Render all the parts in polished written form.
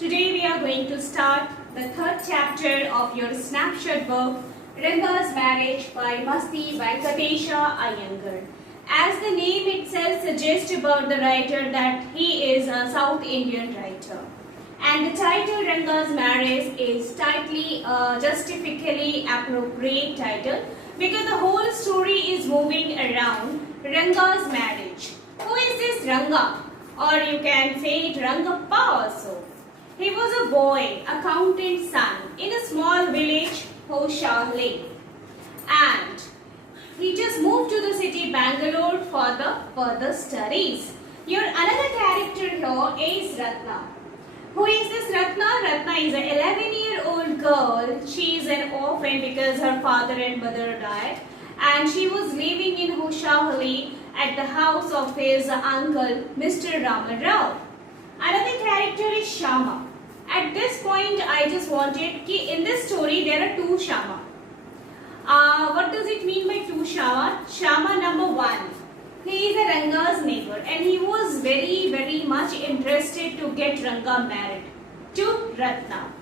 Today we are going to start the third chapter of your snapshot book, Ranga's Marriage by Masti Venkatesha Iyengar. As the name itself suggests about the writer that he is a South Indian writer. And the title Ranga's Marriage is tightly, justifically appropriate title because the whole story is moving around Ranga's marriage. Who is this Ranga? Or you can say it Rangappa also. He was a boy, accountant's son, in a small village, Hoshalli. And he just moved to the city Bangalore for the further studies. Your another character here is Ratna. Who is this Ratna? Ratna is an 11-year-old girl. She is an orphan because her father and mother died. And she was living in Hoshalli at the house of his uncle, Mr. Ramarao. Another character is Shama. At this point, I just wanted कि in this story there are two Shama. What does it mean by two Shama? Shama number one. He is a Ranga's neighbor and he was very much interested to get Ranga married to Ratna.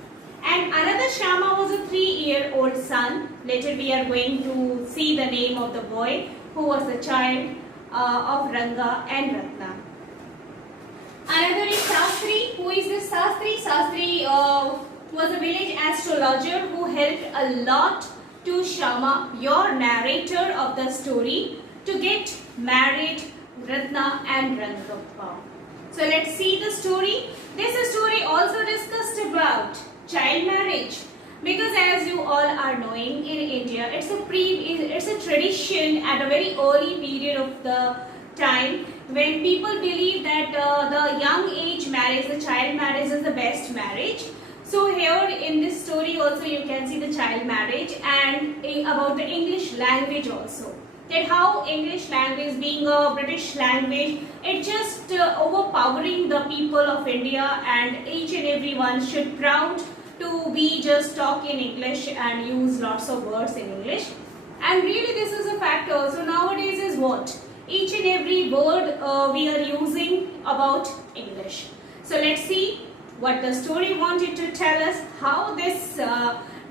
And another Shama was a 3-year-old son. Later we are going to see the name of the boy who was the child of Ranga and Ratna. Another is Sastri. Who is this Sastri? Sastri was a village astrologer who helped a lot to Shama, your narrator of the story, to get married Ratna and Rangappa. So let's see the story. This story also discussed about child marriage. Because as you all are knowing, in India, it's a tradition at a very early period of the time when people believe that the young age marriage, the child marriage is the best marriage. So here in this story also you can see the child marriage and about the English language also. That how English language being a British language, it's just overpowering the people of India and each and everyone should proud to be just talk in English and use lots of words in English. And really this is a fact also nowadays is what? Each and every word we are using about English. So let's see what the story wanted to tell us, how this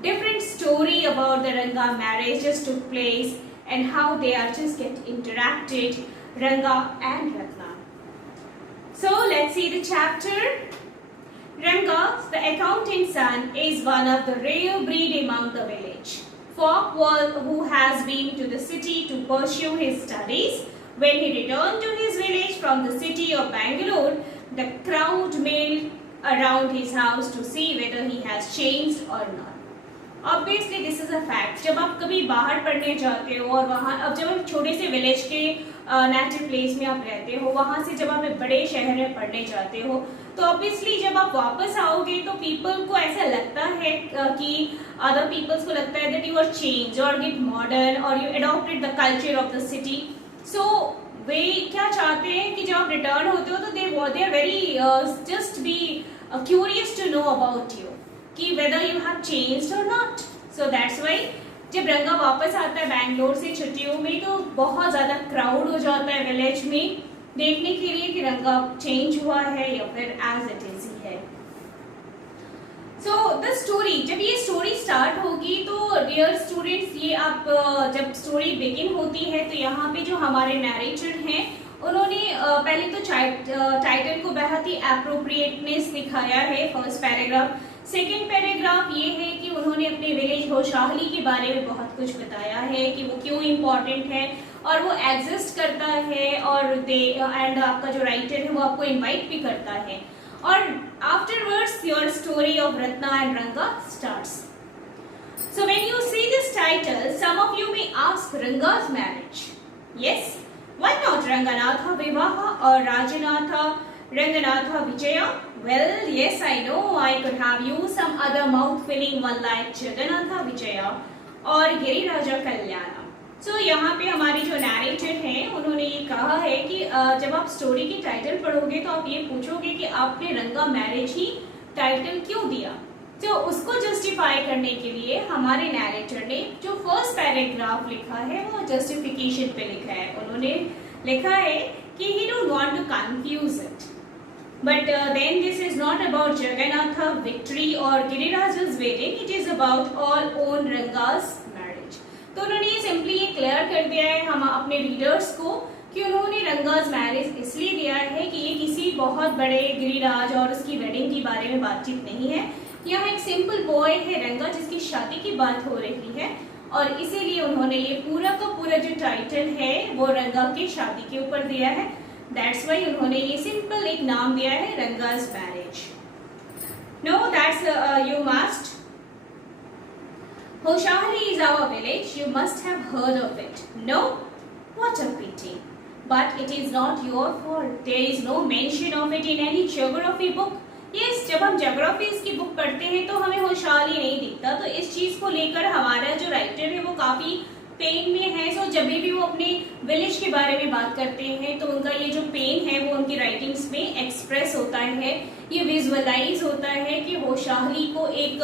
different story about the Ranga marriages took place and how they are just get interacted, Ranga and Ratna. So let's see the chapter. Ranga, the accountant's son, is one of the rare breed among the village. Folk who has been to the city to pursue his studies. When he returned to his village from the city of Bangalore, the crowd milled around his house to see whether he has changed or not. Obviously, this is a fact. जब आप कभी बाहर पढ़ने जाते हो और वहाँ अब जब आप छोटे से विलेज के नेटिव प्लेस में आप रहते हो, वहाँ से जब आप एक बड़े शहर में पढ़ने जाते हो, तो ऑब्वियसली जब आप वापस आओगे तो पीपल को ऐसा लगता है कि अदर पीपल्स को लगता है दैट यू आर चेंज और गेट मॉडर्न और you adopted the culture of the city. So वे क्या चाहते हैं कि जब आप रिटर्न होते हो तो they are very just be curious to know about you कि वेदर यू हैव चेंज्ड और नॉट. सो दैट्स वाई जब रंगा वापस आता है बैंगलोर से छुट्टियों में तो बहुत ज़्यादा क्राउड हो जाता है विलेज में देखने के लिए कि रंगा चेंज हुआ है या फिर एज इट इज ही है. सो द स्टोरी, जब ये स्टोरी स्टार्ट होगी तो डियर स्टूडेंट्स, ये आप जब स्टोरी बिगिन होती है तो यहाँ पे जो हमारे नैरेटर हैं उन्होंने पहले तो टाइटल को बहुत ही एप्रोप्रिएटनेस दिखाया है फर्स्ट पैराग्राफ. सेकेंड पैराग्राफ ये है कि उन्होंने अपने विलेज होशाहली के बारे में बहुत कुछ बताया है कि वो क्यों इम्पोर्टेंट है और वो एग्जिस्ट करता है और एंड आपका जो राइटर है वो आपको इनवाइट भी करता है. और afterwards your story of Ratna and Ranga starts. So when you see this title some of you may ask Ranga's marriage. Yes, why not Ranganatha Vivaha or Rajanatha Ranganatha Vijaya? Well, yes, I know I could have used some other mouth-filling one like Jagannatha Vijaya और गिरिराजा कल्याणा. सो यहाँ पे हमारी जो narrator हैं उन्होंने ये कहा है कि जब आप स्टोरी की टाइटल पढ़ोगे तो आप ये पूछोगे कि आपने रंगा मैरिज ही टाइटल क्यों दिया. तो उसको जस्टिफाई करने के लिए हमारे नैरेटर ने जो फर्स्ट पैराग्राफ लिखा है वो जस्टिफिकेशन पे लिखा है. उन्होंने लिखा है कि he don't want to confuse it. But then this is not about Jagannatha victory or Giriraj's wedding. It is about all own Ranga's marriage. तो उन्होंने ये सिंपली ये क्लियर कर दिया है हम अपने रीडर्स को कि उन्होंने रंगाज मैरिज इसलिए दिया है कि ये किसी बहुत बड़े गिरिराज और उसकी वेडिंग के बारे में बातचीत नहीं है। यहाँ एक सिंपल बॉय है रंगा जिसकी शादी की बात हो रही है और इसीलिए उन्होंने ये पूरा का पूरा जो टाइटल है वो रंगा की शादी के ऊपर दिया है। दैट्स वाई उन्होंने ये सिंपल एक नाम दिया है Ranga's marriage. No that's you must Hoshali is our village. You must have heard of it. No? What a pity. But it is not your fault. There is no mention of it in any geography book. Yes, जब हम geography की book पढ़ते हैं तो हमें होशाली नहीं दिखता। तो इस चीज को लेकर हमारा जो राइटर है वो काफी पेन में है। सो जब भी वो अपने विलेज के बारे में बात करते हैं तो उनका ये जो पेन है वो उनकी राइटिंग्स में एक्सप्रेस होता है, ये विजुअलाइज होता है कि होशाली को एक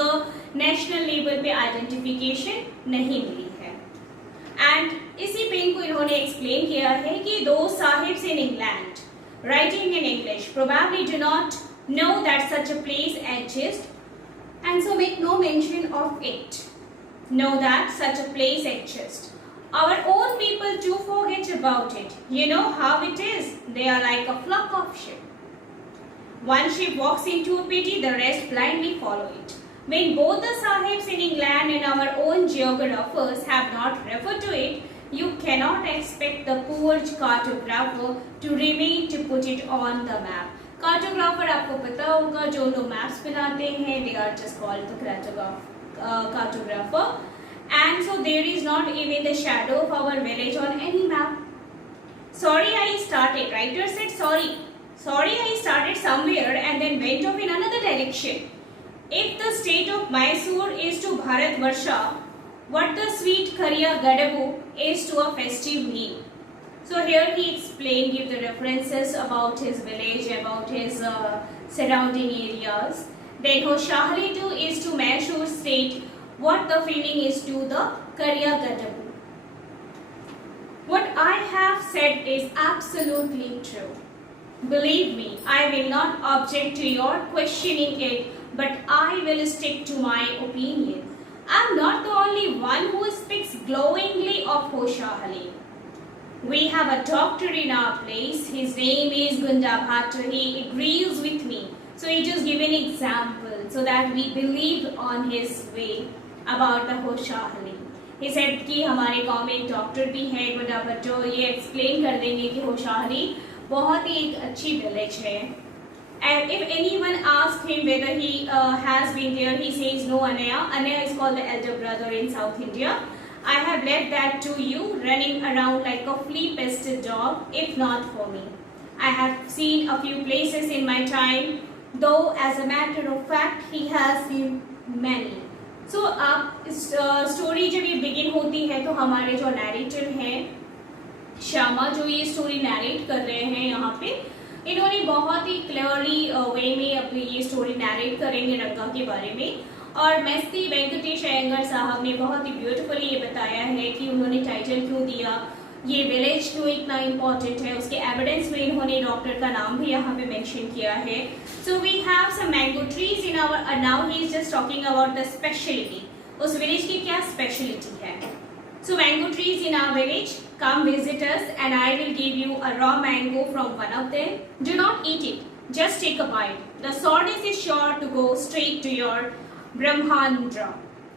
नेशनल लेवल पे आइडेंटिफिकेशन नहीं मिली है। एंड इसी पेन को इन्होंने एक्सप्लेन किया है कि दो sahibs in England writing in English probably do not know that such a place exists and so make no mention of it. Know that such a place exists. Our own people too forget about it. You know how it is. They are like a flock of sheep. One sheep walks into a pity, the rest blindly follow it. When both the sahibs in England and our own geographers have not referred to it, you cannot expect the poor cartographer to remain to put it on the map. Cartographer आपको पता होगा जो लोग maps बनाते हैं, they are just called the cartographer. And so there is not even the shadow of our village on any map. Sorry I started, writer said sorry I started somewhere and then went off in another direction. If the state of Mysore is to Bharatvarsha, what the sweet Kariya Gadabu is to a festive meal. So here he explained, give the references about his village, about his surrounding areas. Then Hoshahari too is to Mysore state what the feeling is to the Kariya Gadabu. What I have said is absolutely true. Believe me, I will not object to your questioning it, but I will stick to my opinion. I am not the only one who speaks glowingly of Hoshahari. We have a doctor in our place. His name is Gunda Bhatta. He agrees with me. So he just gave an example so that we believed on his way about the Hoshahari. He said कि हमारे गांव में एक doctor भी है गुंडा भट्टो, ये explain कर देंगे कि होशाहरी बहुत ही एक अच्छी विलेज है. And if anyone asks him whether he has been there, he says no. Anaya is called the elder brother in South India. I have left that to you, running around like a flea-pested dog, if not for me. I have seen a few places in my time, though as a matter of fact, he has seen many. So, आप story जब ये begin होती है तो हमारे जो narrator हैं श्यामा जो ये स्टोरी नैरेट कर रहे हैं यहाँ पे, इन्होंने बहुत ही क्लियरली वे में अपनी ये स्टोरी नैरेट करेंगे रंगा के बारे में. और मस्ती वेंकटेश अयंगर साहब ने बहुत ही ब्यूटीफुली ये बताया है कि उन्होंने टाइटल क्यों दिया, ये विलेज क्यों इतना इम्पॉर्टेंट है, उसके एविडेंस में इन्होंने डॉक्टर का नाम भी यहाँ पे मेंशन किया है. So we have some mango trees in our, now he is just talking about the speciality, उस विलेज की क्या स्पेशलिटी है. So mango trees in our village, come visit us and I will give you a raw mango from one of them. Do not eat it, just take a bite. The sourness is sure to go straight to your Brahmandra.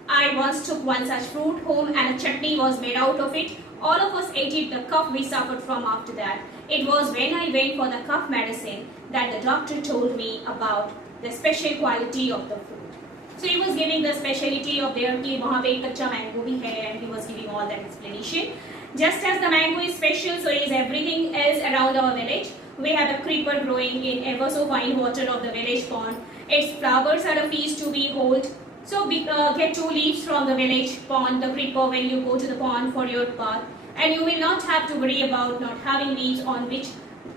I once took one such fruit home and a chutney was made out of it. All of us ate it. The cough we suffered from after that. It was when I went for the cough medicine that the doctor told me about the special quality of the fruit. So he was giving the speciality of their कि वहाँ पे एक कच्चा mango भी है and he was giving all that explanation. Just as the mango is special, so is everything else around our village. We have a creeper growing in ever so fine water of the village pond. Its flowers are a feast to behold. So get 2 leaves from the village pond, the creeper, when you go to the pond for your bath, and you will not have to worry about not having leaves on which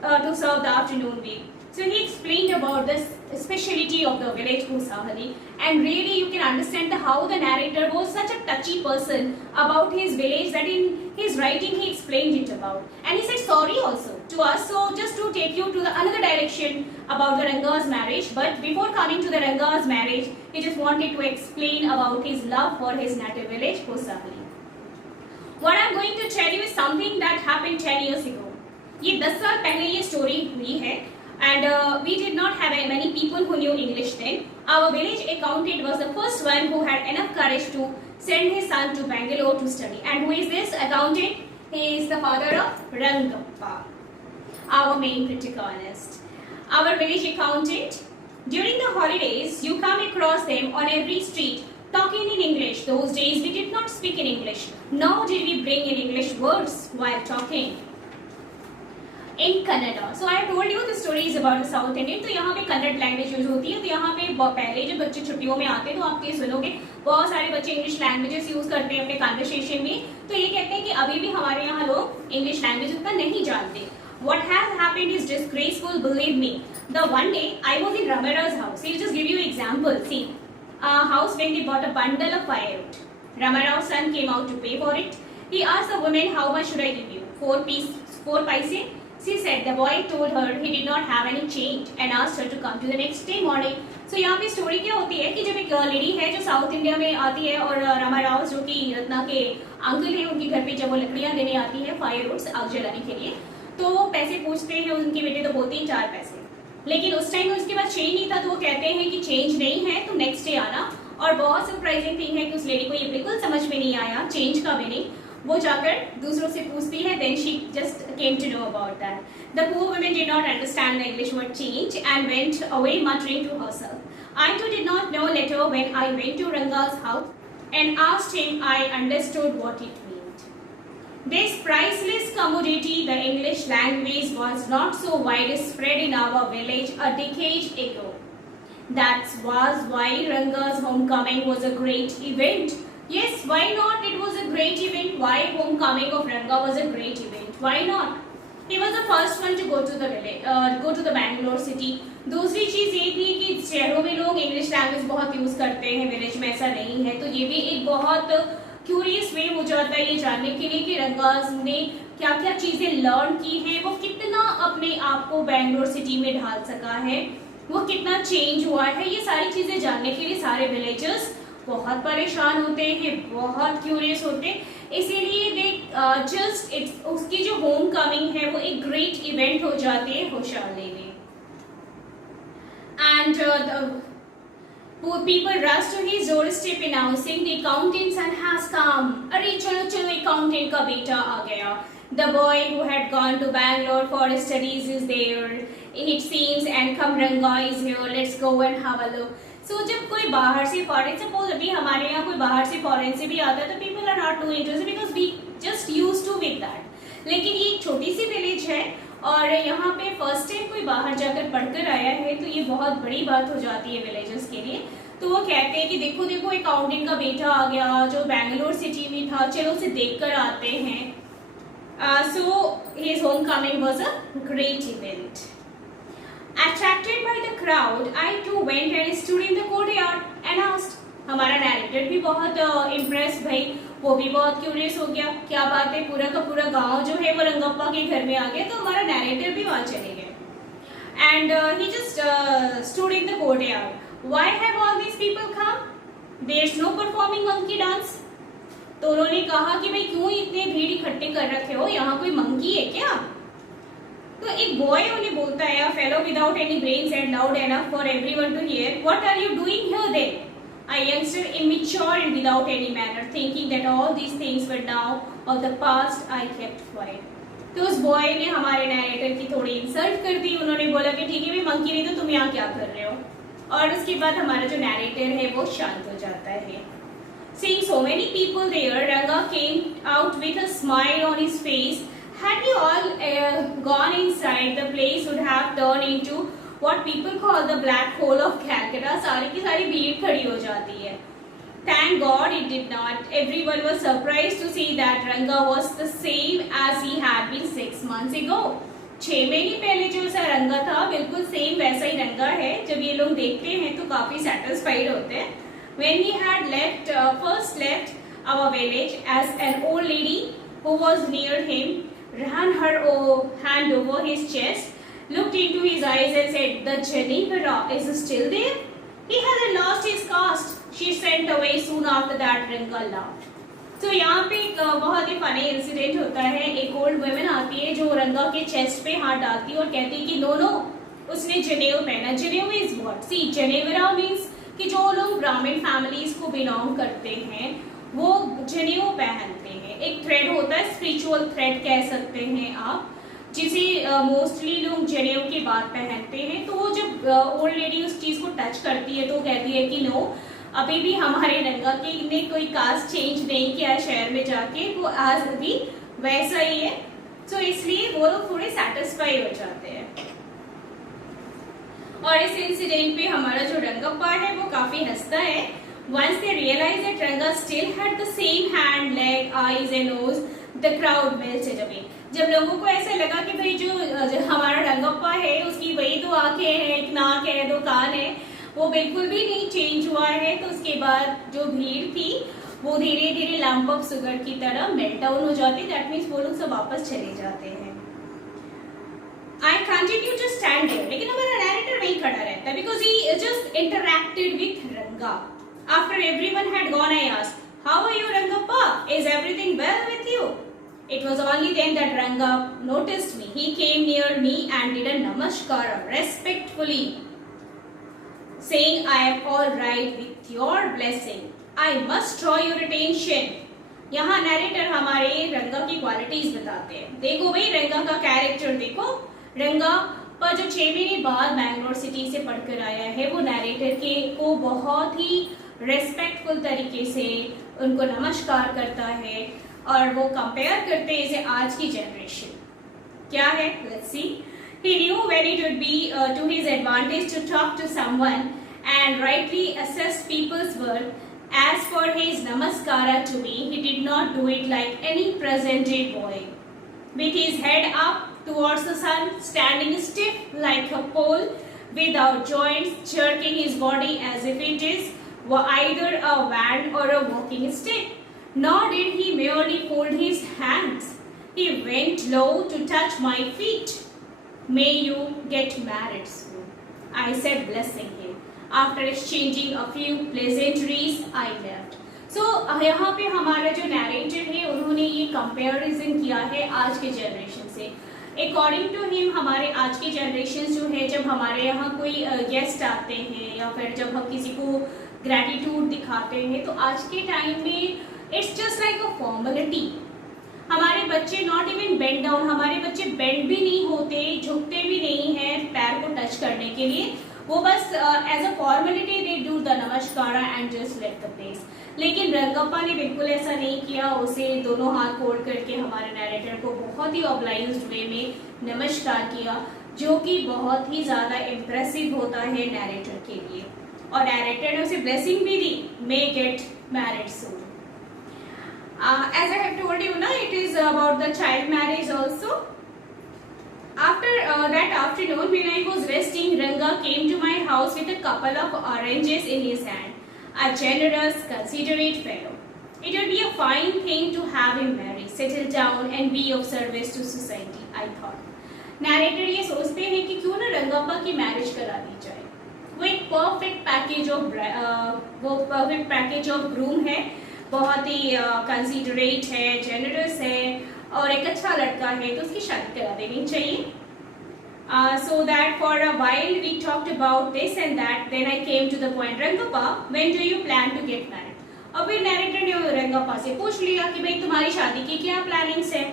to serve the afternoon meal. So he explained about the speciality of the village Hosahali, and really you can understand how the narrator was such a touchy person about his village that in his writing he explained it about, and he said sorry also to us. So just to take you to the another direction about the Ranga's marriage, but before coming to the Ranga's marriage, he just wanted to explain about his love for his native village Hosahali. What I am going to tell you is something that happened 10 years ago. ये 10 साल पहले ये story हुई है, and we did not have many people who knew English then. Our village accountant was the first one who had enough courage to send his son to Bangalore to study. And who is this accountant? He is the father of Rangappa, our main protagonist. Our village accountant. During the holidays, you come across them on every street talking in English. Those days we did not speak in English, nor did we bring in English words while talking. In Kannada. So I have told you the stories about the South Indian. तो यहाँ पे Kannada language use होती है. तो यहाँ पे पहले जब बच्चे छुट्टियों में आते हैं तो आप ये सुनोगे बहुत सारे बच्चे इंग्लिश लैंग्वेजेस यूज करते हैं अपने कन्वर्सेशन में. तो ये कहते हैं कि अभी भी हमारे यहाँ लोग इंग्लिश लैंग्वेज उतना नहीं जानते. What has happened is disgraceful, believe me. The one day I was in Ramara's house. He'll just give you example. See, house when they bought a bundle of firewood. Ramara's son came out to pay for it. He asked the woman, how much should I give you? 4 paise. She said the boy told her he did not have any change and asked her to come to the next day morning. So यहाँ पे story क्या होती है कि जब एक lady है जो साउथ इंडिया में आती है और रामाराव जो कि रत्ना के अंकल है उनके घर पे जब वो लकड़ियाँ देने आती है फायरवुड्स आग जलाने के लिए, तो वो पैसे पूछते हैं. उनके बेटे तो बोलते हैं 4 पैसे, लेकिन उस टाइम उसके पास चेंज नहीं था. तो वो कहते हैं कि चेंज नहीं है तो नेक्स्ट डे आना. और बहुत सरप्राइजिंग थिंग है कि उस लेडी को ये बिल्कुल समझ में नहीं आया चेंज का भी नहीं. वो जाकर दूसरों से पूछती है. Then she just came to know about that. The poor woman did not understand the English word change and went away muttering to herself. I too did not know later when I went to Ranga's house and asked him. I understood what it meant. This priceless commodity, the English language, was not so widespread in our village a decade ago. That was why Ranga's homecoming was a great event. Yes, why not? It was a great event. Why homecoming of Ranga was a great event? Why not? He was the first one to go to the village, go to the Bangalore city. दूसरी चीज ये थी कि शहरों में लोग English language बहुत use करते हैं, विलेज में ऐसा नहीं है. तो ये भी एक बहुत क्यूरियस वे हो जाता है ये जानने के लिए कि रंगाज ने क्या क्या चीजें लर्न की हैं, वो कितना अपने आप को बैंगलोर सिटी में ढाल सका है, वो कितना चेंज हुआ है. ये सारी चीजें जानने के लिए सारे विलेजर्स बहुत परेशान होते हैं, बहुत क्यूरियस होते हैं. इसीलिए दे जस्ट उसकी जो होम कमिंग है वो एक ग्रेट इवेंट हो जाती है होशाले में. And people rush to his doorstep announcing the accountant's son has come. अरे चलो चलो accountant का बेटा आ गया. The boy who had gone to Bangalore for studies is there, it seems, and come Ranga is here. Let's go and have a look. So जब कोई बाहर से फॉरेन, सपोज अभी हमारे यहाँ कोई बाहर से फॉरेन से भी आता है तो people are not too interested because we just used to with that. लेकिन ये एक छोटी सी विलेज है और यहाँ पे फर्स्ट टाइम कोई बाहर जाकर पढ़कर आया है तो ये बहुत बड़ी बात हो जाती है विलेजर्स के लिए. तो वो कहते हैं कि देखो देखो अकाउंटिंग का बेटा आ गया जो बैंगलोर सिटी में था, चलो उसे देख कर आते हैं. So his homecoming was a great event. Attracted by the crowd, I too went and stood in the courtyard and asked. हमारा नैरेटर भी बहुत इम्प्रेस भाई, वो भी बहुत क्यूरियस हो गया. क्या बात है, पूरा का पूरा गांव जो है वो रंगप्पा के घर में आ गया. तो हमारा नैरेटर भी वहाँ चले गए. And he just stood in the courtyard. Why have all these people come? There's no performing monkey dance. तो उन्होंने कहा कि भाई क्यों इतने भीड़ इकट्ठे कर रखे हो, यहाँ कोई मंकी है क्या? तो एक बॉय उन्हें बोलता है, a fellow without any brains and loud enough for everyone to hear, what are you doing here then? A youngster, immature and without any manner, thinking that all these things were now of the past, I kept quiet. तो उस boy ने हमारे narrator की थोड़ी insult कर दी. उन्होंने बोला कि ठीक है भाई मंकी नहीं तो तुम यहाँ क्या कर रहे हो. और उसके बाद हमारा जो नैरेटर है वो शांत हो जाता है. Seeing so many people there, Ranga came out with a smile on his face. Had you all gone inside, the place would have turned into what people call the black hole of Calcutta. सारी की सारी भीड़ खड़ी हो जाती है. Thank God it did not. Everyone was surprised to see that Ranga was the same as he had been 6 months ago. 6 महीने पहले जो सा रंगा था बिल्कुल सेम वैसा ही रंगा है। जब ये लोग देखते हैं तो काफी सेटिस्फाइड होते हैं। When he had first left our village, as an old lady who was near him ran her hand over his chest, looked into his eyes and said, "The Genevera is still there? He hasn't lost his caste." She sent away soon after that. Ranga laughed. तो यहाँ पे एक बहुत ही funny incident होता है। एक old women आती है जो रंगा के चेस्ट पे हाथ डालती है और कहती है कि नो, उसने जनेऊ पहना। जनेऊ इज व्हाट? सी, जनेवरा मीन्स कि जो लोग ब्राह्मण फैमिलीज को बिलोंग करते हैं वो जनेऊ पहनते हैं। एक थ्रेड होता है, स्पिरिचुअल थ्रेड कह सकते हैं आप, जिसे मोस्टली लोग जनेऊ के बाद पहनते हैं। तो वो जब ओल्ड लेडी उस चीज को टच करती है तो कहती है कि नो, अभी भी हमारे रंगा के ने कोई कास्ट चेंज नहीं किया शहर में जाके, वो आज भी वैसा ही है। तो इसलिए वो लोग थोड़े सेटिस्फाई हो जाते हैं। और इस इंसिडेंट पे हमारा जो रंगप्पा है वो काफी हंसता है। Once they realized that Ranga still had the same hand, leg, eyes and nose, the crowd melted away. जब लोगों को ऐसा लगा कि भाई जो हमारा रंगप्पा है उसकी वही दो आंखें हैं, एक नाक है, दो कान है, वो बिल्कुल भी नहीं चेंज हुआ है, तो उसके बाद जो भीड़ थी वो धीरे धीरे लंप ऑफ शुगर की तरह मेल्ट डाउन हो जाती। दैट मीन्स वो लोग सब वापस चले जाते हैं। I continue to stand there, लेकिन हमारा नैरेटर वहीं खड़ा रहता है because he just interacted with Ranga. After everyone had gone, I asked, "How are you, Rangappa? Is everything well with you?" It was only then that Ranga noticed me. He came near me and did a namaskara respectfully, saying, "I am all right with your blessing. I must draw your attention." यहाँ narrator हमारे रंगा की qualities बताते हैं। देखो भाई रंगा का कैरेक्टर देखो। रंगा पर जो 6 महीने बाद बैंगलोर सिटी से पढ़कर आया है वो नैरेटर के को बहुत ही रेस्पेक्टफुल तरीके से उनको नमस्कार करता है और वो कंपेयर करते हैं इसे आज की जनरेशन क्या है। Let's see. He knew when it would be to his advantage to talk to someone and rightly assess people's worth. As for his namaskara to me, he did not do it like any present-day boy, with his head up towards the sun, standing stiff like a pole, without joints, jerking his body as if it is either a wand or a walking stick. Nor did he merely fold his hands. He went low to touch my feet. "May you get married soon," I said, blessing him. After exchanging a few pleasantries, I left. So यहाँ पे हमारा जो narrator है उन्होंने ये comparison किया है आज के जनरेशन से। अकॉर्डिंग टू हिम हमारे आज के जनरेशन जो है जब हमारे यहाँ कोई गेस्ट आते हैं या फिर जब हम किसी को ग्रैटिट्यूड दिखाते हैं तो आज के टाइम में it's just like a formality. हमारे बच्चे नॉट इवन बेंड डाउन, हमारे बच्चे बेंड भी नहीं होते, झुकते भी नहीं हैं पैर को टच करने के लिए, वो बस as a formality they do the namaskara and just let the place. लेकिन रंगप्पा ने बिल्कुल ऐसा नहीं किया, उसे दोनों हाथ फोल्ड करके हमारे नैरेटर को बहुत ही ऑब्लाइज्ड वे में नमस्कार किया, जो कि बहुत ही ज्यादा इम्प्रेसिव होता है नैरेटर के लिए। और नैरेटर ने उसे ब्लेसिंग भी दी, may get married soon. As I have told you, it is about the child marriage also. After that afternoon, when I was resting, Ranga came to my house with a couple of oranges in his hand. A generous, considerate fellow. It would be a fine thing to have him marry, settle down, and be of service to society, I thought. Narrator ये सोचते हैं कि क्यों ना रंगप्पा की marriage करा दी जाए। वो एक परफेक्ट पैकेज ऑफ ग्रूम है, बहुत ही कंसिडरेट है, जेनरस है और एक अच्छा लड़का है, तो उसकी शादी करा देनी चाहिए। So that for a while we talked about this and that, then I came to the point, Rangappa, when do you plan to get married? और फिर नैरेटर ने रंगप्पा से पूछ लिया कि भाई तुम्हारी शादी की क्या प्लानिंग्स है।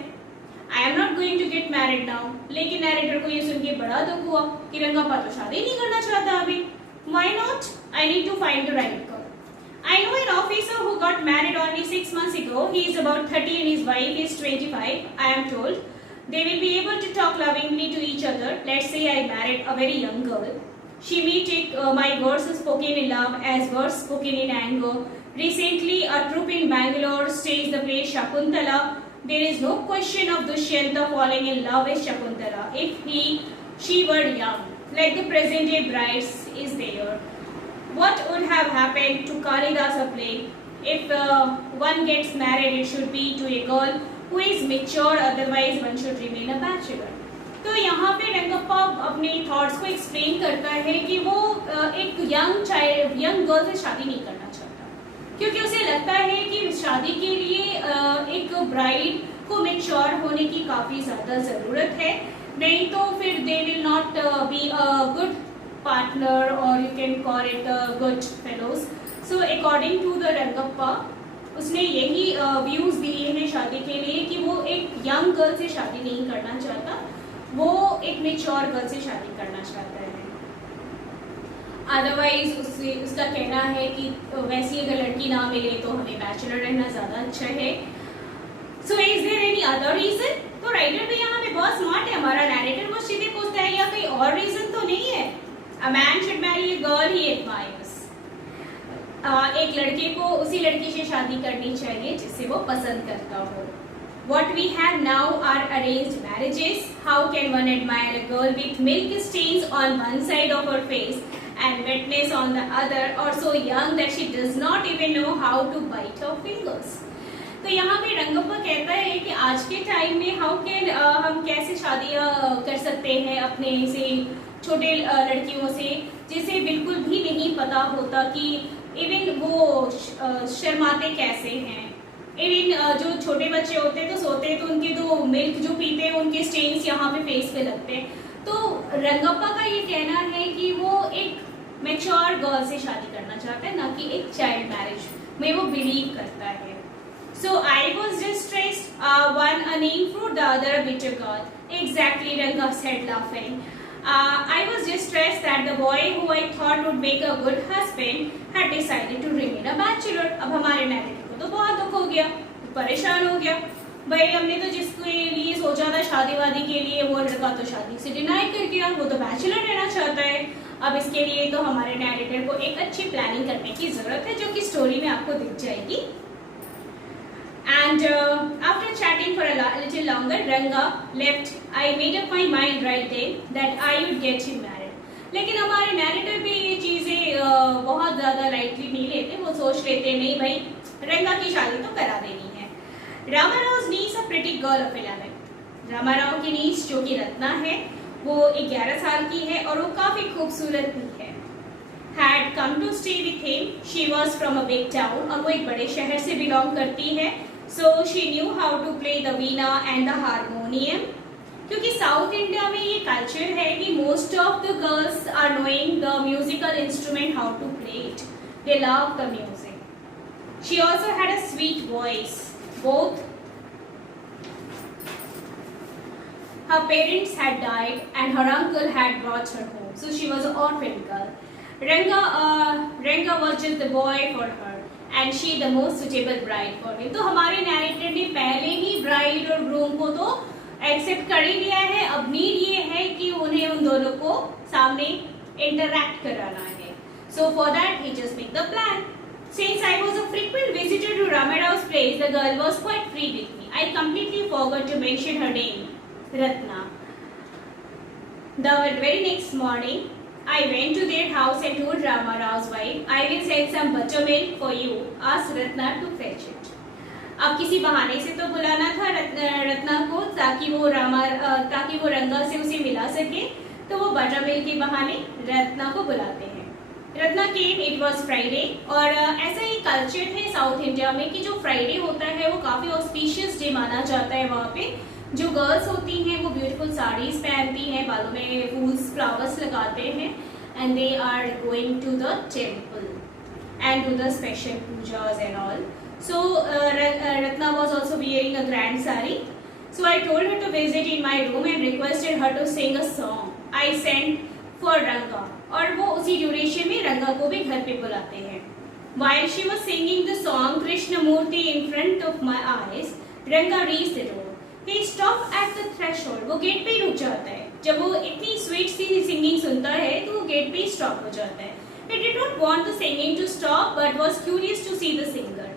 I am not going to get married now. लेकिन नैरेटर को ये सुन के बड़ा दुख हुआ कि रंगप्पा तो शादी नहीं करना चाहता अभी। Why not? I need to find the right girl. I know an officer who got married only 6 months ago. He is about 30 and his wife is 25. I am told they will be able to talk lovingly to each other. Let's say I married a very young girl. She may take my words spoken in love as words spoken in anger. Recently, a troupe in Bangalore staged the play Shakuntala There is no question of Dushyanta falling in love with Shakuntala if she were young, like the present day brides is there. What would have happened to Kalidasa play? If one gets married, it should be to a girl who is mature, otherwise one should remain a bachelor. तो यहाँ पे रंगप्पा अपने thoughts को explain करता है कि वो एक यंग गर्ल से शादी नहीं करना चाहता, क्योंकि उसे लगता है कि शादी के लिए एक ब्राइड को मेच्योर होने की काफ़ी ज़्यादा ज़रूरत है, नहीं तो फिर they will not be a good partner और you can call it good fellows. So according to the Rangappa, उसने यही व्यूज दिए हैं शादी के लिए कि वो एक यंग गर्ल से शादी नहीं करना चाहता, वो एक मेच्योर गर्ल से शादी करना चाहता है. अदरवाइज उसका कहना है कि वैसी अगर लड़की ना मिले तो हमें बैचलर रहना ज़्यादा अच्छा है. So is there any other reason? तो राइटर भी यहाँ पे बहुत स्मार्ट है. हमारा नैरेटर वो सीधे पूछता है या कोई और रीजन तो नहीं है. A man should marry a girl he admires. एक लड़के को उसी लड़की से शादी करनी चाहिए जिससे वो पसंद करता हो. What we have now are arranged marriages. How can one admire a girl with milk stains on one side of her face and wetness on the other, or so young that she does not even know how to bite her fingers? तो यहाँ पे रंगप्पा कहता है कि आज के time में हम कैसे शादियाँ कर सकते हैं अपने से छोटे लड़कियों से जिसे बिल्कुल भी नहीं पता होता कि इवन वो शर्माते कैसे हैं. इवन जो छोटे बच्चे होते हैं तो सोते हैं तो उनके तो मिल्क जो पीते हैं उनके स्टेन्स यहाँ पे फेस पे लगते हैं. तो रंगप्पा का ये कहना है कि वो एक मैच्योर गर्ल से शादी करना चाहता है, ना कि एक चाइल्ड मैरिज में वो बिलीव करता है. So I was distressed, one a neem fruit the other a bitter girl. Exactly, Ranga said laughing. I was distressed that the boy who I thought would make a good husband had decided to remain a bachelor. अब हमारे narrator को तो बहुत दुख हो गया, परेशान हो गया. भाई हमने तो जिसके लिए सोचा था शादी वादी के लिए वो लड़का तो शादी से डिनाई कर गया, वो तो बैचलर रहना चाहता है. अब इसके लिए तो हमारे नैरेटर को एक अच्छी प्लानिंग करने की जरूरत है जो कि स्टोरी में आपको दिख जाएगी. And after chatting for a little longer, Ranga left. I made up my mind right then that I would get him married. लेकिन हमारे नैरेटर भी ये चीज़ें बहुत ज़्यादा लाइटली नहीं लेते. वो सोच लेते नहीं भाई रंगा की शादी तो करा देनी है. रामाराव's niece a pretty girl of 11. Rama Rao की नीस जो कि रत्ना है वो 11 साल की है और वो काफ़ी खूबसूरत भी है. Had come to stay with him. She was from a big town. और वो एक बड़े शहर से बिलोंग करती है. So she knew how to play the veena and the harmonium. क्योंकि साउथ इंडिया में ये कल्चर है कि most of the girls are knowing the musical instrument, how to play it. They love the music. She also had a sweet voice. Both her parents had died and her uncle had brought her home. So she was an orphan girl. Ranga was just the boy for her. And she the most suitable bride for him. तो हमारे narrator ने पहले ही bride और groom को तो accept कर ही लिया है. अब नीड ये है कि उन्हें उन दोनों को सामने इंटरैक्ट कराना है. So for that he just made the plan. Since I was a frequent visitor to Ramarau's place, the girl was quite free with me. I completely forgot to mention her name, Ratna. The very next morning, I went to their house and told Ramarau's wife, I will send some buttermilk for you. Ask Ratna to fetch it. अब किसी बहाने से तो बुलाना था रत्ना को ताकि वो रंगा से उसे मिला सके. तो वो बटरमिल्क के बहाने रत्ना को बुलाते हैं. Ratna came. It was Friday. और ऐसा ही कल्चर है साउथ इंडिया में कि जो फ्राइडे होता है वो काफ़ी ऑस्पिशियस डे माना जाता है. वहाँ पे जो गर्ल्स होती हैं वो ब्यूटीफुल साड़ीज पहनती हैं, बालों में फूल्स फ्लावर्स लगाते हैं and they are going to the temple and do the special pujas and all. So Ratna was also wearing a grand sari. So I told her to visit in my room and requested her to sing a song. I sent for Ranga. और वो उसी duration में रंगा को भी घर पे बुलाते हैं. While she was singing the song Krishnamurti in front of my eyes, Ranga reached the door. He stopped at the threshold. वो गेट पे ही रुक जाता है. जब वो इतनी स्वीट सी सिंगिंग सुनता है तो वो गेट पे ही स्टॉप हो जाता है. He did not want the singing to stop but was curious to see the singer.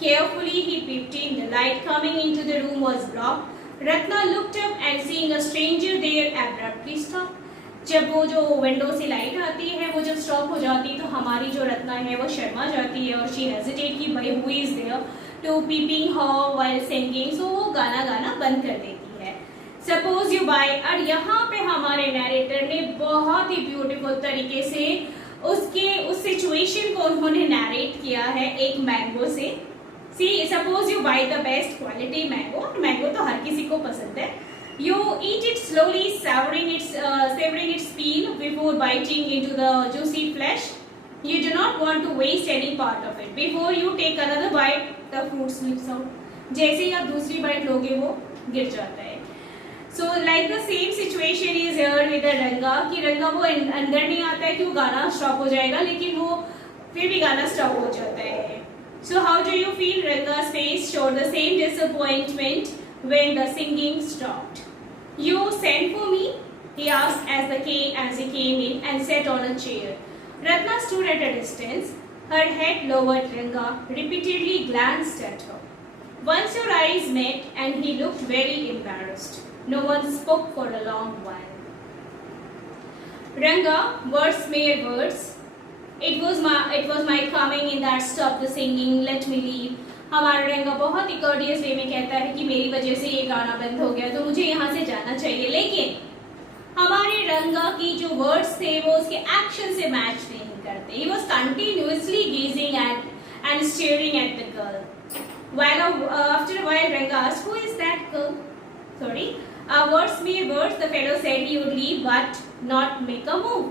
Carefully he peeped in. The light coming into the room was blocked. Ratna looked up and seeing a stranger there abruptly stopped. जब वो जो window से light आती है वो जब stop हो जाती है तो हमारी जो रत्ना है वो शर्मा जाती है और शी हेजिटेट की भाई who is there to peeping her while singing, so वो गाना गाना बंद कर देती है. Suppose you buy. और यहाँ पे हमारे नैरेटर ने बहुत ही ब्यूटीफुल तरीके से उस सिचुएशन को उन्होंने नैरेट किया है एक मैंगो से. See suppose you buy the best quality mango तो हर किसी को पसंद है. You eat it slowly, savoring its peel before biting into the juicy flesh. You do not want to waste any part of it. Before you take another bite, the fruit slips out. जैसे ही आप दूसरी bite लोगे वो गिर जाता है. So like the same situation is here with the रंगा कि रंगा वो अंदर नहीं आता है कि वो गाना स्टॉप हो जाएगा, लेकिन वो फिर भी गाना स्टॉप हो जाता है. So how do you feel? Ranga's face showed the same disappointment when the singing stopped. You sent for me? He asked as he came in and sat on a chair. Ratna stood at a distance, her head lowered. Ranga repeatedly glanced at her. Once your eyes met and he looked very embarrassed. No one spoke for a long while. Ranga, words mere words. It was my coming in that stopped the singing. Let me leave. हमारा रंगा बहुत ही कर्डियस वे में कहता है कि मेरी वजह से ये गाना बंद हो गया तो मुझे यहाँ से जाना चाहिए, लेकिन हमारे रंगा की जो वर्ड्स थे वो उसके एक्शन से मैच नहीं करते. He was continuously gazing at and staring at the girl. After a while, Ranga asked, "Who is that girl?" Sorry, words mere words. The fellow said he would leave but not make a move.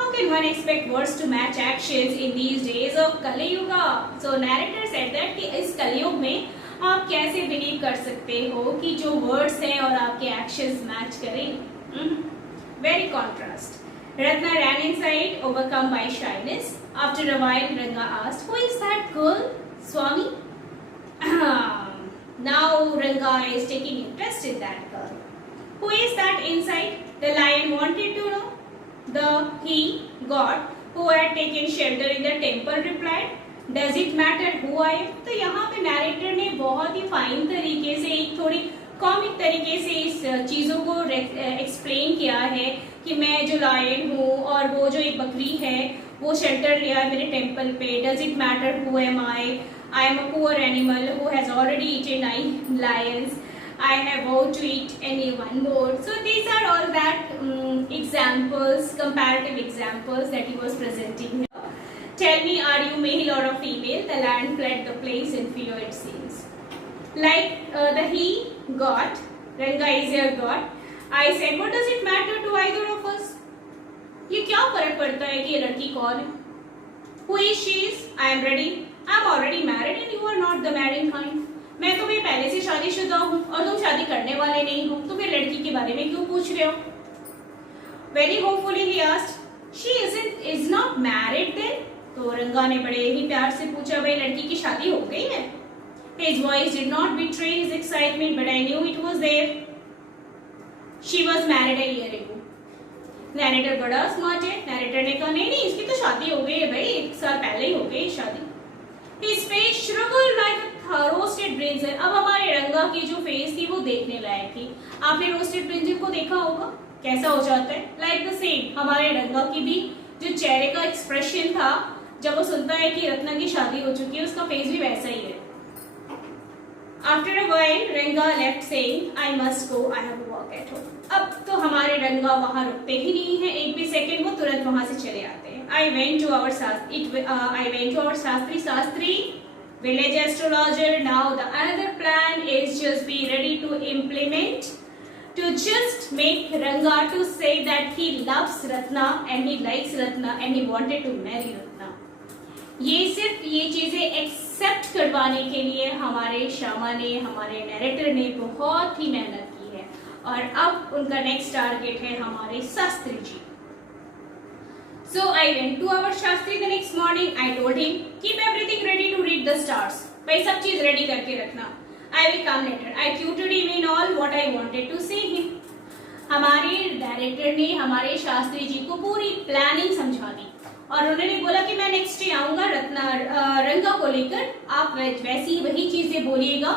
How can one expect words to match actions in these days of Kali Yuga? So narrator said that कि इस कलयुग में आप कैसे believe कर सकते हो कि जो वर्ड्स हैं और आपके एक्शंस मैच करें. Very contrast. Ratna ran inside, overcome by shyness. After a while, Ranga asked, "Who is that girl, Swami?" Now Ranga is taking interest in that girl. Who is that inside? The lion wanted to know. The god who had taken shelter in the temple replied, "Does it matter who I am?" तो यहाँ पे narrator ने बहुत ही fine तरीके से एक थोड़ी comic तरीके से इस चीज़ों को एक्सप्लेन किया है कि मैं जो लायन हूँ और वो जो एक बकरी है वो शेल्टर लिया है मेरे टेम्पल पे. Does it matter who am I? I am a poor animal who has already eaten 9 lions. I have vowed to eat any one more. So these are all that examples, comparative examples that he was presenting here. Tell me, are you male or a female? The lion fled the place in fear, it seems. Like the god, Ranga is your god. I said, what does it matter to either of us? ये क्या फर्क पड़ता है कि ये लड़की कौन है? Who is she? I am ready. I am already married and you are not the marrying kind. मैं तो भी पहले से शादीशुदा हूँ और तुम शादी करने वाले नहीं हो, तो फिर लड़की के बारे में क्यों पूछ रहे हो? Very hopefully he asked, "She is not married then?" तो रंगा ने बड़े ही प्यार से पूछा, भाई लड़की की शादी हो गई है? His voice did not betray his excitement, but I knew it was there. She was married a year ago. Narrator बड़ा स्मार्ट है. नैरेटर ने कहा नहीं इसकी तो शादी हो गई है भाई, 1 साल पहले ही हो गई शादी. His face struggled like a roasted brinjal. अब हमारे रंगा की जो फेस थी वो देखने लायक थी. आपने रोस्टेड ब्रिंजल को देखा होगा कैसा हो जाता है. लाइक द सेम हमारे रंगा की भी जो चेहरे का एक्सप्रेशन था जब वो सुनता है कि रत्ना की शादी हो चुकी है, उसका फेस भी वैसा ही है. After a while, Ranga left saying, "I must go. I have work at home." अब तो हमारे रंगा वहाँ रुकते ही नहीं है एक भी सेकंड, वो तुरंत वहाँ से चले आते हैं. I went to our Shastri, village astrologer. Now the another plan is just be ready to implement, to just make Ranga to say that he loves Ratna and he likes Ratna and he wanted to marry Ratna. ये सिर्फ ये चीजें accept करवाने के लिए हमारे श्यामा ने, हमारे नैरेटर ने बहुत ही मेहनत की है और अब उनका नेक्स्ट टारगेट है हमारे Shastri ji. So I went to our Shastri the next morning. I told him, keep everything ready to read the stars. भाई सब चीज रेडी करके रखना. I will come later. I tutored him in all what I wanted to say him. हमारे director ने हमारे शास्त्री जी को पूरी प्लानिंग समझा दी और उन्होंने बोला कि मैं नेक्स्ट डे आऊंगा रंगा को लेकर, आप वैसी वही चीजें बोलिएगा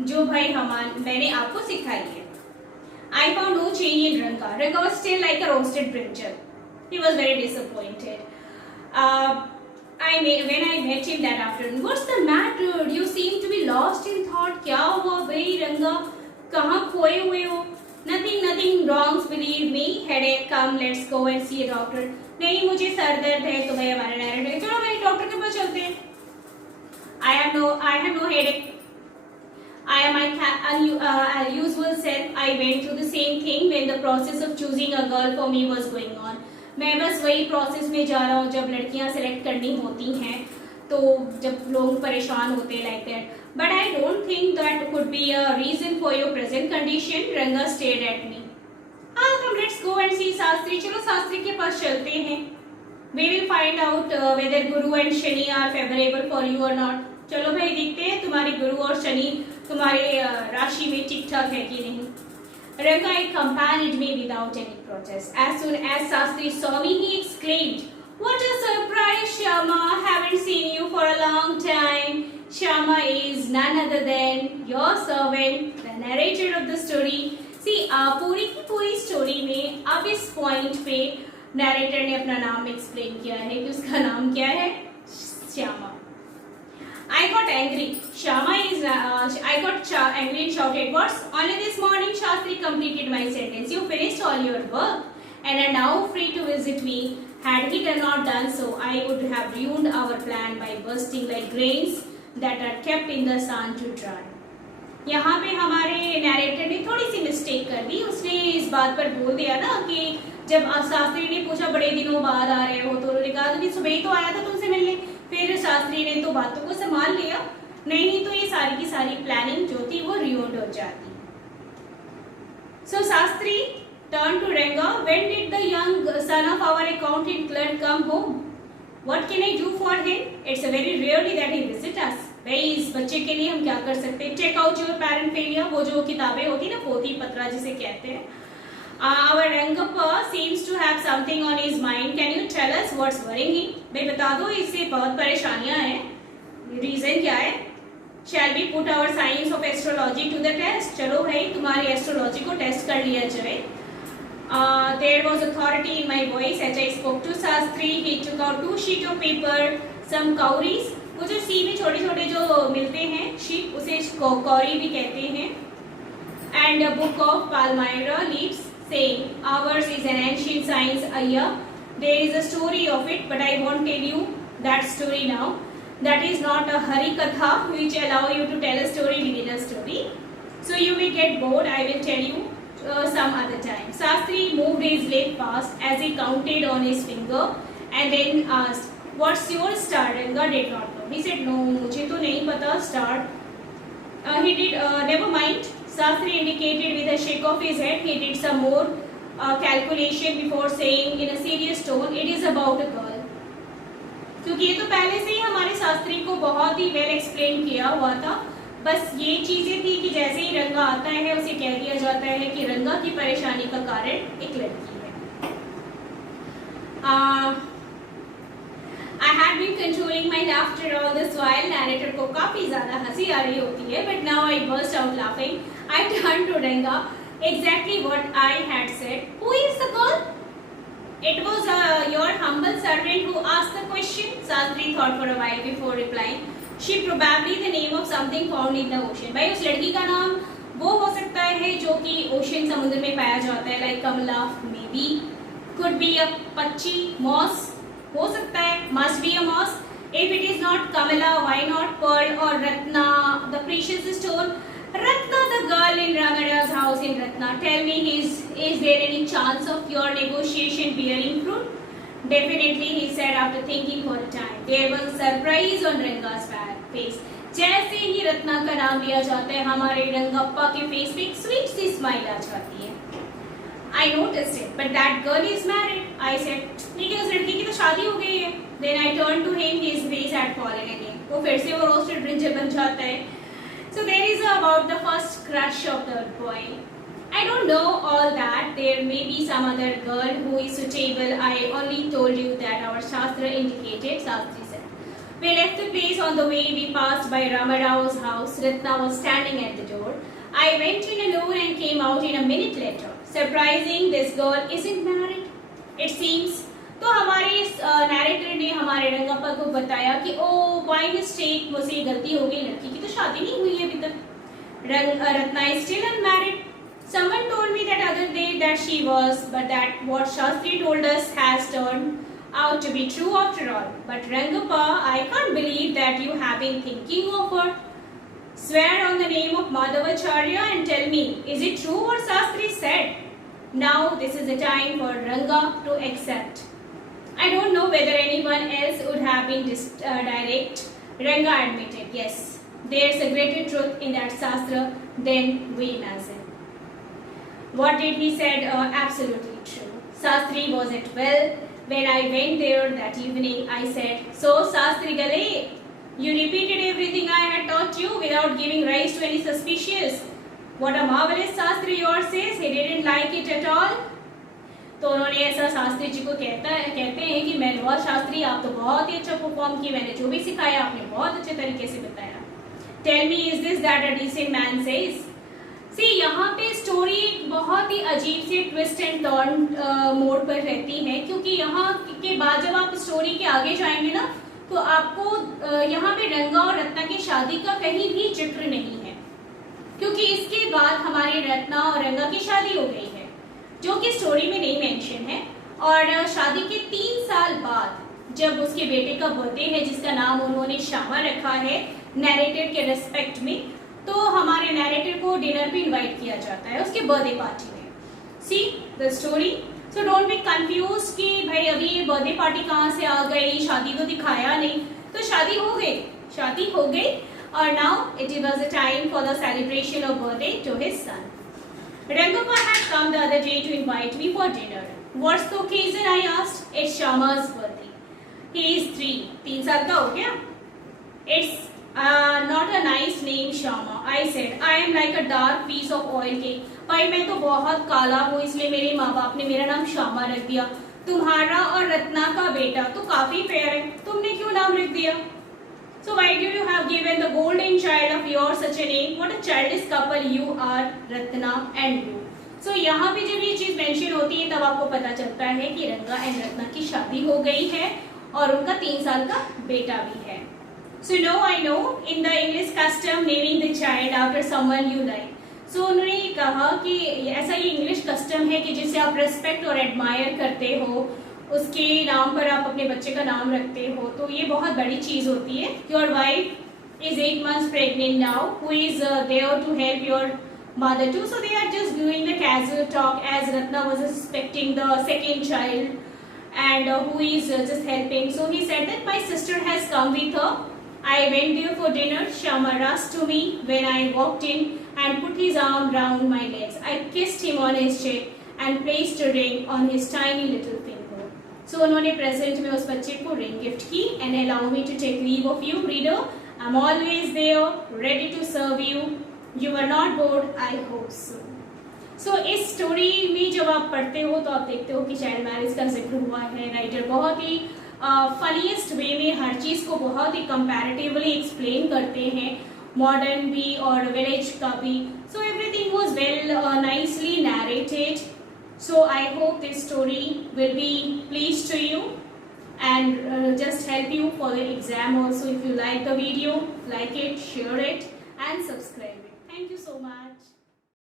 जो भाई मैंने आपको सिखाई है। I found no change in Ranga. Ranga was still like a roasted brinjal. He was very disappointed. When I met him that afternoon, what's the matter? You seem to be lost in thought. क्या हुआ भाई रंगा, कहाँ खोए हुए हो? Nothing wrong. Believe me. Headache. Come, let's go and see a doctor. नहीं मुझे सर दर्द है तो भाई हमारे नैरेटर चलो भाई डॉक्टर के पास चलते हैं। I have no headache. I am my usual self. I went through the same thing when the process of choosing a girl for me was going on. मैं बस वही प्रोसेस में जा रहा हूँ जब लड़कियाँ सेलेक्ट करनी होती हैं, तो जब लोग परेशान होते हैं like that. But I don't think that could be a reason for your present condition. Ranga stared at me. Come let's go and see Shastri. चलो शास्त्री के पास चलते हैं. We will find out whether Guru and Shani are favorable for you or not. चलो भाई देखते हैं तुम्हारे गुरु और शनि तुम्हारे राशि में ठीक ठाक है कि नहीं। Ranga accompanied me without any protest. As soon as Shastri saw me, he exclaimed, "What a surprise, Shyama! Haven't seen you for a long time." Shyama is none other than your servant, the narrator of the story. See, पूरी की पूरी story में अब इस point पे narrator ने अपना नाम एक्सप्लेन किया है कि उसका नाम क्या है, Shyama. I got angry. I got angry and shouted, "What's only this morning?" Shastri completed my sentence. "You finished all your work and are now free to visit me. Had he not done so, I would have ruined our plan by bursting like grains that are kept in the sun to dry." यहाँ पे हमारे narrator ने थोड़ी सी mistake कर दी। उसने इस बात पर बोल दिया ना कि जब शास्त्री ने पूछा बड़े दिनों बाद आ रहे हो, तो उन्होंने कहा कि सुबह ही तो आया था तुमसे मिलने। फिर शास्त्री ने तो बातों को संभाल लिया, नहीं तो ये सारी की सारी प्लानिंग जो थी वो रियून्ड हो जाती। So Shastri turned to Ranga. When did the young son of our accountant clerk come home? What can I do for him? It's a very rarely that he visits us. भाई इस बच्चे के लिए हम क्या कर सकते हैं? Check out your parent failure. वो जो किताबें होती है ना, पोथी पत्रा जिसे कहते हैं। Our Rangappa seems to have something on his mind. Can you tell us what's worrying him? भाई बता दो, इससे बहुत परेशानियां हैं। रीजन क्या है? Shall we put our science of astrology to the test? चलो भाई तुम्हारी एस्ट्रोलॉजी को टेस्ट कर लिया जाए। There was authority in my voice as I spoke to Shastri. He took out 2 sheets of paper, some cowries. वो जो सी में छोटे छोटे जो मिलते हैं शीट, उसे कौरी भी कहते हैं, and a book of Palmyra leaves, saying, "Ours is an ancient science, Ayya. There is a story of it, but I won't tell you that story now. That is not a Hari Katha which allow you to tell a story within a story. So you may get bored. I will tell you some other time." Shastri moved his leg fast as he counted on his finger and then asked, "What's your star?" Ranga did not know. He said, "No, मुझे तो नहीं पता star." He did never mind. Shastri indicated with a shake of his head. He did some more calculation before saying in a serious tone, "It is about a girl." क्योंकि ये तो पहले से ही हमारे शास्त्री को बहुत ही वेल एक्सप्लेन किया हुआ था। बस ये चीजें थी कि जैसे ही रंगा आता है उसे कह दिया जाता है कि रंगा की परेशानी का कारण एक लड़की है। I had been controlling my laughter all this while. Narrator को काफी ज्यादा हंसी आ रही होती है, but now I burst out laughing. I turned to Ranga. Exactly what I had said. Who is the girl? It was your humble servant who asked the question. Shastri thought for a while before replying. She probably the name of something found in the ocean. भाई उस लड़की का नाम वो हो सकता है जो कि ओशन समुद्र में पाया जाता है, like Kamala, maybe, could be a पक्षी, moss हो सकता है, must be a moss. If it is not Kamala, why not Pearl or Ratna, the precious stone? Ratna, the girl in Rangada's house in Ratna. Tell me, is there any chance of your negotiation bearing fruit? Definitely, he said after thinking for a time. There was a surprise on Ranga's face. जैसे ही रत्ना का नाम लिया जाता है, हमारे रंगप्पा के face पे एक स्वीट सी स्माइल आ जाती है। I noticed it, but that girl is married. I said, लेकिन उस लड़की की तो शादी हो गई है। Then I turned to him, his face had fallen again. वो फिर से वो roasted brinjal बन जाता है। So there is about the first crush of the boy. I don't know all that. There may be some other girl who is suitable. I only told you that our Shastra indicated, Shastri said. We left the place. On the way we passed by Ramarao's house. Ratna was standing at the door. I went in alone and came out in a minute later. Surprising, this girl isn't married. It seems. तो हमारे narrator ने हमारे रंगप्पा को बताया कि ओ by mistake मुझसे ये गलती हो गई, लड़की की तो शादी नहीं हुई है अभी तक. Ratna is still unmarried. Someone told me that other day that she was, but that what Shastri told us has turned out to be true after all. But Rangappa, I can't believe that you have been thinking of her. Swear on the name of Madhavacharya and tell me, is it true what Shastri said? Now this is the time for Ranga to accept. I don't know whether anyone else would have been direct. Ranga admitted, yes, there's a greater truth in that Shastra than we imagine. What did he said? Absolutely true. Shastri was at well. When I went there that evening, I said, so Shastri Gale, you repeated everything I had taught you without giving rise to any suspicious. What a marvelous Shastri yours is. He didn't like it at all. तो उन्होंने ऐसा शास्त्री जी को कहते हैं कि मनोहर शास्त्री, आप तो बहुत ही अच्छा परफॉर्म किए, मैंने जो भी सिखाया आपने बहुत अच्छे तरीके से बताया. Tell me, is this that a decent man says? See, यहाँ पे स्टोरी बहुत ही अजीब से ट्विस्ट एंड टर्न मोड पर रहती है, क्योंकि यहाँ के बाद जब आप स्टोरी के आगे जाएंगे ना, तो आपको यहाँ पे रंगा और रत्ना की शादी का कहीं भी जिक्र नहीं है, क्योंकि इसके बाद हमारी रत्ना और रंगा की शादी हो गई है, जो कि स्टोरी में नहीं मेंशन है. और शादी के 3 साल बाद जब उसके बेटे का बर्थडे है, जिसका नाम उन्होंने श्यामा रखा है नैरेटर के रेस्पेक्ट में, तो हमारे नैरेटर को डिनर पे इनवाइट किया जाता है उसके बर्थडे पार्टी में. See the story. So don't be confuse कि भाई अभी ये बर्थडे पार्टी कहाँ से आ गई, शादी तो दिखाया नहीं. तो शादी हो गई और now it was a time for the celebration of birthday to his son. Rangappa had come the other day to invite me for dinner. What's the occasion? I asked. It's Shama's birthday. He is 3 साल का हो गया. It's not a nice name, Shama. I said. I am like a dark piece of oil cake. भाई मैं तो बहुत काला हूँ, इसलिए मेरे माँ बाप ने मेरा नाम श्यामा रख दिया. तुम्हारा और रत्ना का बेटा तो काफी फेयर है, तुमने क्यों नाम रख दिया? So why did you have given the golden child of yours such a name? What a childish couple you are, Ratna and you. So यहाँ पे जब ये चीज मेंशन होती है तब आपको पता चलता है कि रंगा एंड रत्ना की शादी हो गई है और उनका 3 साल का बेटा भी है. So now I know in the English custom naming the child after someone you like. So उन्होंने ये कहा कि ऐसा ये इंग्लिश कस्टम है कि जिसे आप रेस्पेक्ट और एडमायर करते हो, उसके नाम पर आप अपने बच्चे का नाम रखते हो, तो ये बहुत बड़ी चीज होती है. Your wife is 8 months pregnant now, who is there to help your mother too. So they are just doing the casual talk as Ratna was expecting the second child and who is just helping. So he said that my sister has come with her. I went there for dinner. Shama rushed to me when I walked in and put his arm round my legs. I kissed him on his cheek and placed a ring on his tiny little finger. So उन्होंने present में उस बच्चे को ring gift की. And allow me to take leave of you, reader. I'm always there, ready to serve you. You are not bored, I hope so. So इस story में जब आप पढ़ते हो तो आप देखते हो कि चाइल्ड मैरिज का जिक्र हुआ है. राइटर बहुत ही फनीएस्ट वे में हर चीज़ को बहुत ही कंपैरेटिवली एक्सप्लेन करते हैं, मॉडर्न भी और विलेज का भी. So everything was well nicely narrated. So I hope this story will be pleased to you and just help you for the exam also. If you like the video, like it, share it and subscribe it. Thank you so much.